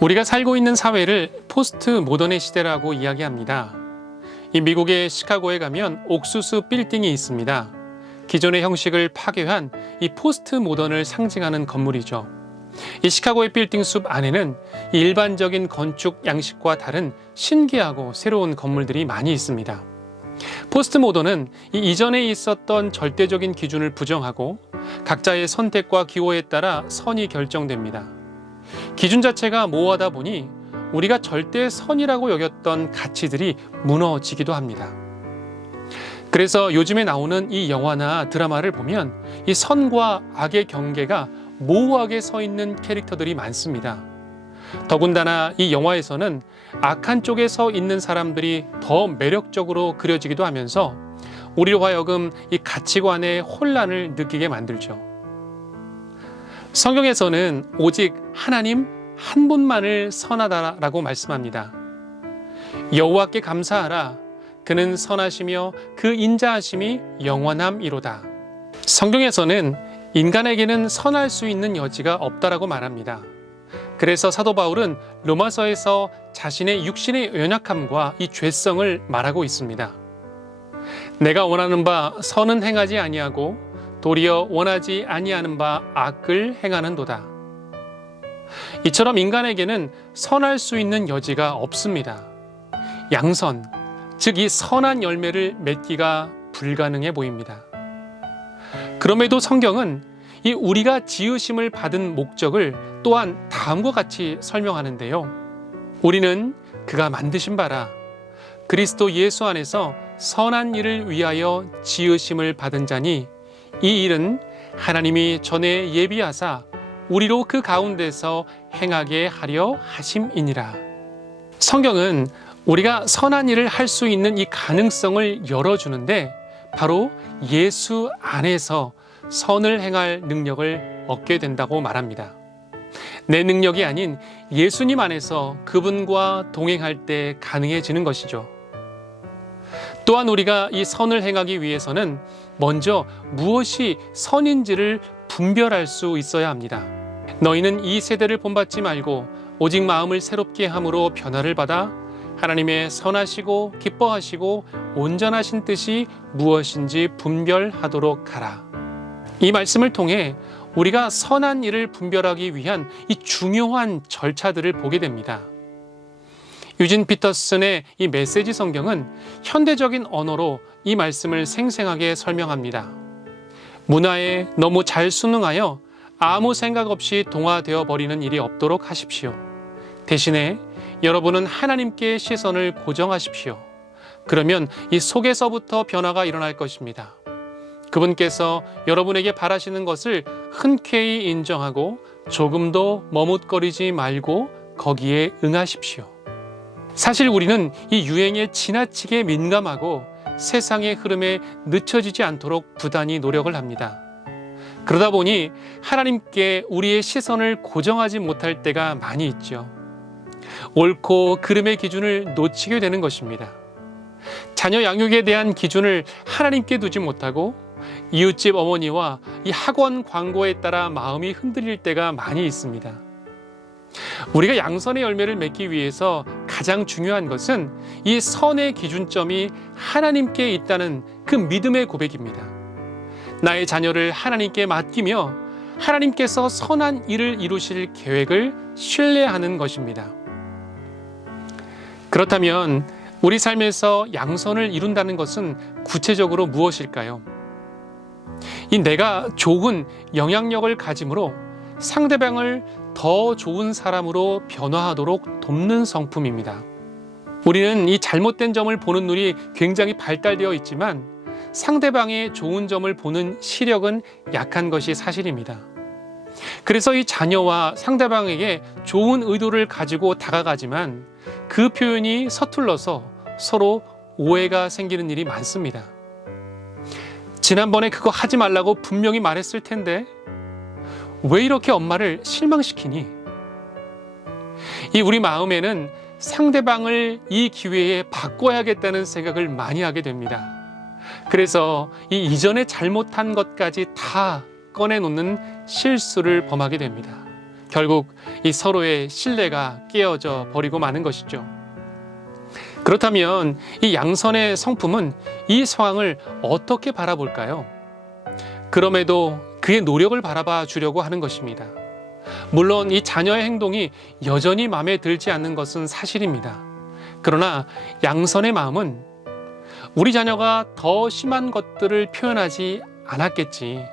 우리가 살고 있는 사회를 포스트 모던의 시대라고 이야기합니다. 이 미국의 시카고에 가면 옥수수 빌딩이 있습니다. 기존의 형식을 파괴한 이 포스트 모던을 상징하는 건물이죠. 이 시카고의 빌딩 숲 안에는 이 일반적인 건축 양식과 다른 신기하고 새로운 건물들이 많이 있습니다. 포스트 모던은 이전에 있었던 절대적인 기준을 부정하고 각자의 선택과 기호에 따라 선이 결정됩니다. 기준 자체가 모호하다 보니 우리가 절대 선이라고 여겼던 가치들이 무너지기도 합니다. 그래서 요즘에 나오는 이 영화나 드라마를 보면 이 선과 악의 경계가 모호하게 서 있는 캐릭터들이 많습니다. 더군다나 이 영화에서는 악한 쪽에 서 있는 사람들이 더 매력적으로 그려지기도 하면서 우리로 하여금 이 가치관의 혼란을 느끼게 만들죠. 성경에서는 오직 하나님 한 분만을 선하다라고 말씀합니다. 여호와께 감사하라. 그는 선하시며 그 인자하심이 영원함이로다. 성경에서는 인간에게는 선할 수 있는 여지가 없다라고 말합니다. 그래서 사도 바울은 로마서에서 자신의 육신의 연약함과 이 죄성을 말하고 있습니다. 내가 원하는 바 선은 행하지 아니하고 도리어 원하지 아니하는 바 악을 행하는도다. 이처럼 인간에게는 선할 수 있는 여지가 없습니다. 양선, 즉 이 선한 열매를 맺기가 불가능해 보입니다. 그럼에도 성경은 이 우리가 지으심을 받은 목적을 또한 다음과 같이 설명하는데요. 우리는 그가 만드신 바라 그리스도 예수 안에서 선한 일을 위하여 지으심을 받은 자니 이 일은 하나님이 전에 예비하사 우리로 그 가운데서 행하게 하려 하심이니라. 성경은 우리가 선한 일을 할 수 있는 이 가능성을 열어주는데 바로 예수 안에서 선을 행할 능력을 얻게 된다고 말합니다. 내 능력이 아닌 예수님 안에서 그분과 동행할 때 가능해지는 것이죠. 또한 우리가 이 선을 행하기 위해서는 먼저 무엇이 선인지를 분별할 수 있어야 합니다. 너희는 이 세대를 본받지 말고 오직 마음을 새롭게 함으로 변화를 받아 하나님의 선하시고 기뻐하시고 온전하신 뜻이 무엇인지 분별하도록 하라. 이 말씀을 통해 우리가 선한 일을 분별하기 위한 이 중요한 절차들을 보게 됩니다. 유진 피터슨의 이 메시지 성경은 현대적인 언어로 이 말씀을 생생하게 설명합니다. 문화에 너무 잘 순응하여 아무 생각 없이 동화되어 버리는 일이 없도록 하십시오. 대신에 여러분은 하나님께 시선을 고정하십시오. 그러면 이 속에서부터 변화가 일어날 것입니다. 그분께서 여러분에게 바라시는 것을 흔쾌히 인정하고 조금도 머뭇거리지 말고 거기에 응하십시오. 사실 우리는 이 유행에 지나치게 민감하고 세상의 흐름에 늦춰지지 않도록 부단히 노력을 합니다. 그러다 보니 하나님께 우리의 시선을 고정하지 못할 때가 많이 있죠. 옳고 그름의 기준을 놓치게 되는 것입니다. 자녀 양육에 대한 기준을 하나님께 두지 못하고 이웃집 어머니와 이 학원 광고에 따라 마음이 흔들릴 때가 많이 있습니다. 우리가 양선의 열매를 맺기 위해서 가장 중요한 것은 이 선의 기준점이 하나님께 있다는 그 믿음의 고백입니다. 나의 자녀를 하나님께 맡기며 하나님께서 선한 일을 이루실 계획을 신뢰하는 것입니다. 그렇다면 우리 삶에서 양선을 이룬다는 것은 구체적으로 무엇일까요? 이 내가 좋은 영향력을 가짐으로 상대방을 더 좋은 사람으로 변화하도록 돕는 성품입니다. 우리는 이 잘못된 점을 보는 눈이 굉장히 발달되어 있지만 상대방의 좋은 점을 보는 시력은 약한 것이 사실입니다. 그래서 이 자녀와 상대방에게 좋은 의도를 가지고 다가가지만 그 표현이 서툴러서 서로 오해가 생기는 일이 많습니다. 지난번에 그거 하지 말라고 분명히 말했을 텐데 왜 이렇게 엄마를 실망시키니? 이 우리 마음에는 상대방을 이 기회에 바꿔야겠다는 생각을 많이 하게 됩니다. 그래서 이 이전에 잘못한 것까지 다 꺼내놓는 실수를 범하게 됩니다. 결국 이 서로의 신뢰가 깨어져 버리고 마는 것이죠. 그렇다면 이 양선의 성품은 이 상황을 어떻게 바라볼까요? 그럼에도 그의 노력을 바라봐 주려고 하는 것입니다. 물론 이 자녀의 행동이 여전히 마음에 들지 않는 것은 사실입니다. 그러나 양선의 마음은 우리 자녀가 더 심한 것들을 표현하지 않았겠지,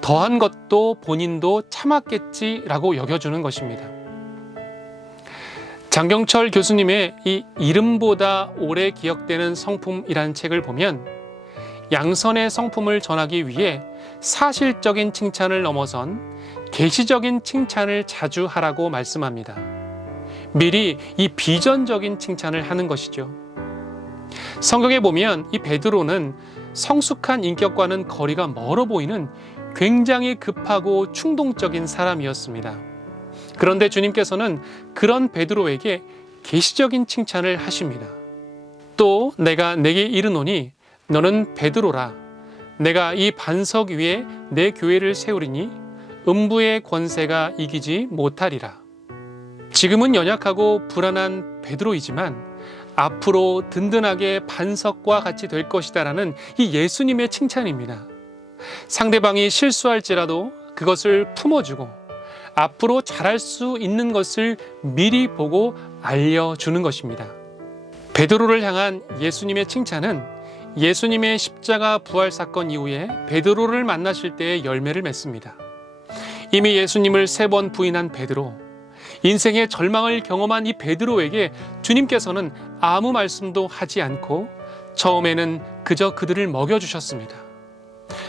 더한 것도 본인도 참았겠지라고 여겨주는 것입니다. 장경철 교수님의 이 이름보다 오래 기억되는 성품이라는 책을 보면 양선의 성품을 전하기 위해 사실적인 칭찬을 넘어선 계시적인 칭찬을 자주 하라고 말씀합니다. 미리 이 비전적인 칭찬을 하는 것이죠. 성경에 보면 이 베드로는 성숙한 인격과는 거리가 멀어 보이는 굉장히 급하고 충동적인 사람이었습니다. 그런데 주님께서는 그런 베드로에게 계시적인 칭찬을 하십니다. 또 내가 내게 이르노니 너는 베드로라. 내가 이 반석 위에 내 교회를 세우리니 음부의 권세가 이기지 못하리라. 지금은 연약하고 불안한 베드로이지만 앞으로 든든하게 반석과 같이 될 것이다라는 이 예수님의 칭찬입니다. 상대방이 실수할지라도 그것을 품어주고 앞으로 잘할 수 있는 것을 미리 보고 알려주는 것입니다. 베드로를 향한 예수님의 칭찬은 예수님의 십자가 부활 사건 이후에 베드로를 만나실 때의 열매를 맺습니다. 이미 예수님을 3번 부인한 베드로, 인생의 절망을 경험한 이 베드로에게 주님께서는 아무 말씀도 하지 않고 처음에는 그저 그들을 먹여주셨습니다.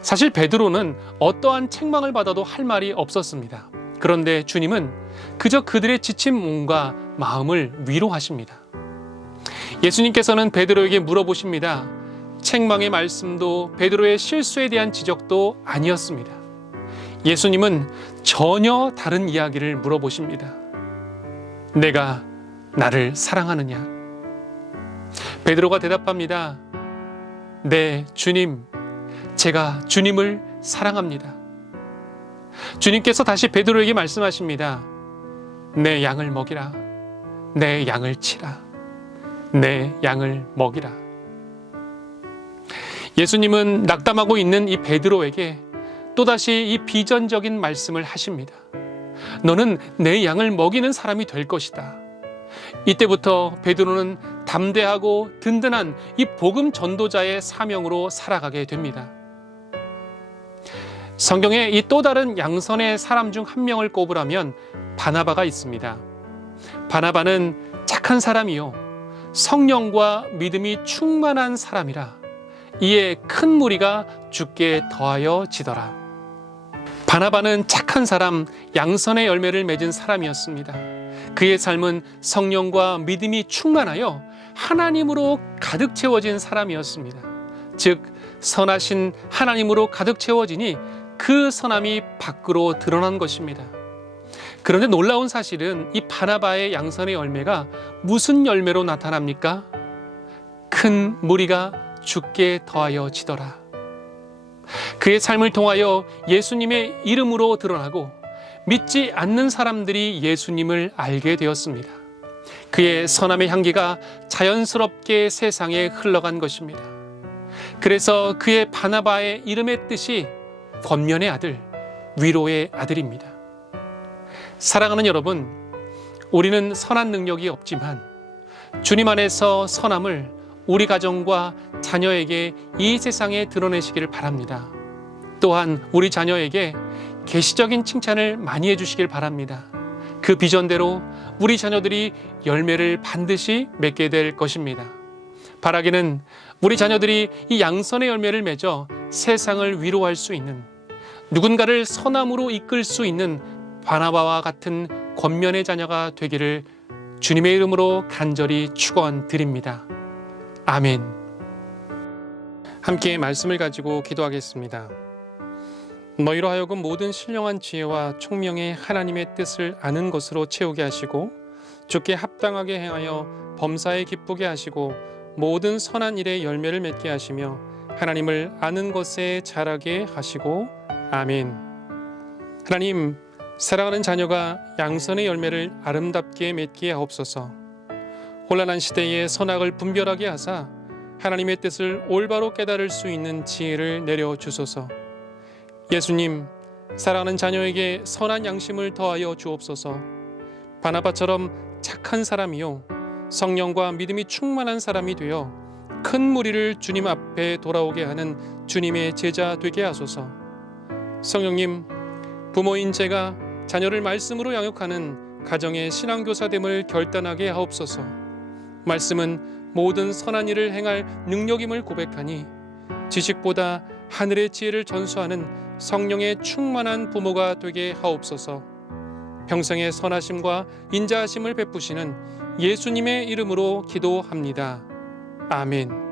사실 베드로는 어떠한 책망을 받아도 할 말이 없었습니다. 그런데 주님은 그저 그들의 지친 몸과 마음을 위로하십니다. 예수님께서는 베드로에게 물어보십니다. 책망의 말씀도 베드로의 실수에 대한 지적도 아니었습니다. 예수님은 전혀 다른 이야기를 물어보십니다. 내가 나를 사랑하느냐? 베드로가 대답합니다. 네, 주님, 제가 주님을 사랑합니다. 주님께서 다시 베드로에게 말씀하십니다. 내 양을 먹이라. 내 양을 치라. 내 양을 먹이라. 예수님은 낙담하고 있는 이 베드로에게 또다시 이 비전적인 말씀을 하십니다. 너는 내 양을 먹이는 사람이 될 것이다. 이때부터 베드로는 담대하고 든든한 이 복음 전도자의 사명으로 살아가게 됩니다. 성경에 이 또 다른 양선의 사람 중 한 명을 꼽으라면 바나바가 있습니다. 바나바는 착한 사람이요, 성령과 믿음이 충만한 사람이라 이에 큰 무리가 주께 더하여 지더라. 바나바는 착한 사람, 양선의 열매를 맺은 사람이었습니다. 그의 삶은 성령과 믿음이 충만하여 하나님으로 가득 채워진 사람이었습니다. 즉 선하신 하나님으로 가득 채워지니 그 선함이 밖으로 드러난 것입니다. 그런데 놀라운 사실은 이 바나바의 양선의 열매가 무슨 열매로 나타납니까? 큰 무리가 주께 더하여 지더라. 그의 삶을 통하여 예수님의 이름으로 드러나고 믿지 않는 사람들이 예수님을 알게 되었습니다. 그의 선함의 향기가 자연스럽게 세상에 흘러간 것입니다. 그래서 그의 바나바의 이름의 뜻이 권면의 아들, 위로의 아들입니다. 사랑하는 여러분, 우리는 선한 능력이 없지만 주님 안에서 선함을 우리 가정과 자녀에게 이 세상에 드러내시기를 바랍니다. 또한 우리 자녀에게 계시적인 칭찬을 많이 해주시길 바랍니다. 그 비전대로 우리 자녀들이 열매를 반드시 맺게 될 것입니다. 바라기는 우리 자녀들이 이 양선의 열매를 맺어 세상을 위로할 수 있는, 누군가를 선함으로 이끌 수 있는 바나바와 같은 권면의 자녀가 되기를 주님의 이름으로 간절히 축원드립니다. 아멘. 함께 말씀을 가지고 기도하겠습니다. 너희로 하여금 모든 신령한 지혜와 총명의 하나님의 뜻을 아는 것으로 채우게 하시고 주께 합당하게 행하여 범사에 기쁘게 하시고 모든 선한 일에 열매를 맺게 하시며 하나님을 아는 것에 자라게 하시고 아멘. 하나님, 사랑하는 자녀가 양선의 열매를 아름답게 맺게 하옵소서. 혼란한 시대에 선악을 분별하게 하사 하나님의 뜻을 올바로 깨달을 수 있는 지혜를 내려 주소서. 예수님, 사랑하는 자녀에게 선한 양심을 더하여 주옵소서. 바나바처럼 착한 사람이요 성령과 믿음이 충만한 사람이 되어 큰 무리를 주님 앞에 돌아오게 하는 주님의 제자 되게 하소서. 성령님, 부모인 제가 자녀를 말씀으로 양육하는 가정의 신앙교사됨을 결단하게 하옵소서. 말씀은 모든 선한 일을 행할 능력임을 고백하니 지식보다 하늘의 지혜를 전수하는 성령의 충만한 부모가 되게 하옵소서. 평생의 선하심과 인자하심을 베푸시는 예수님의 이름으로 기도합니다. 아멘.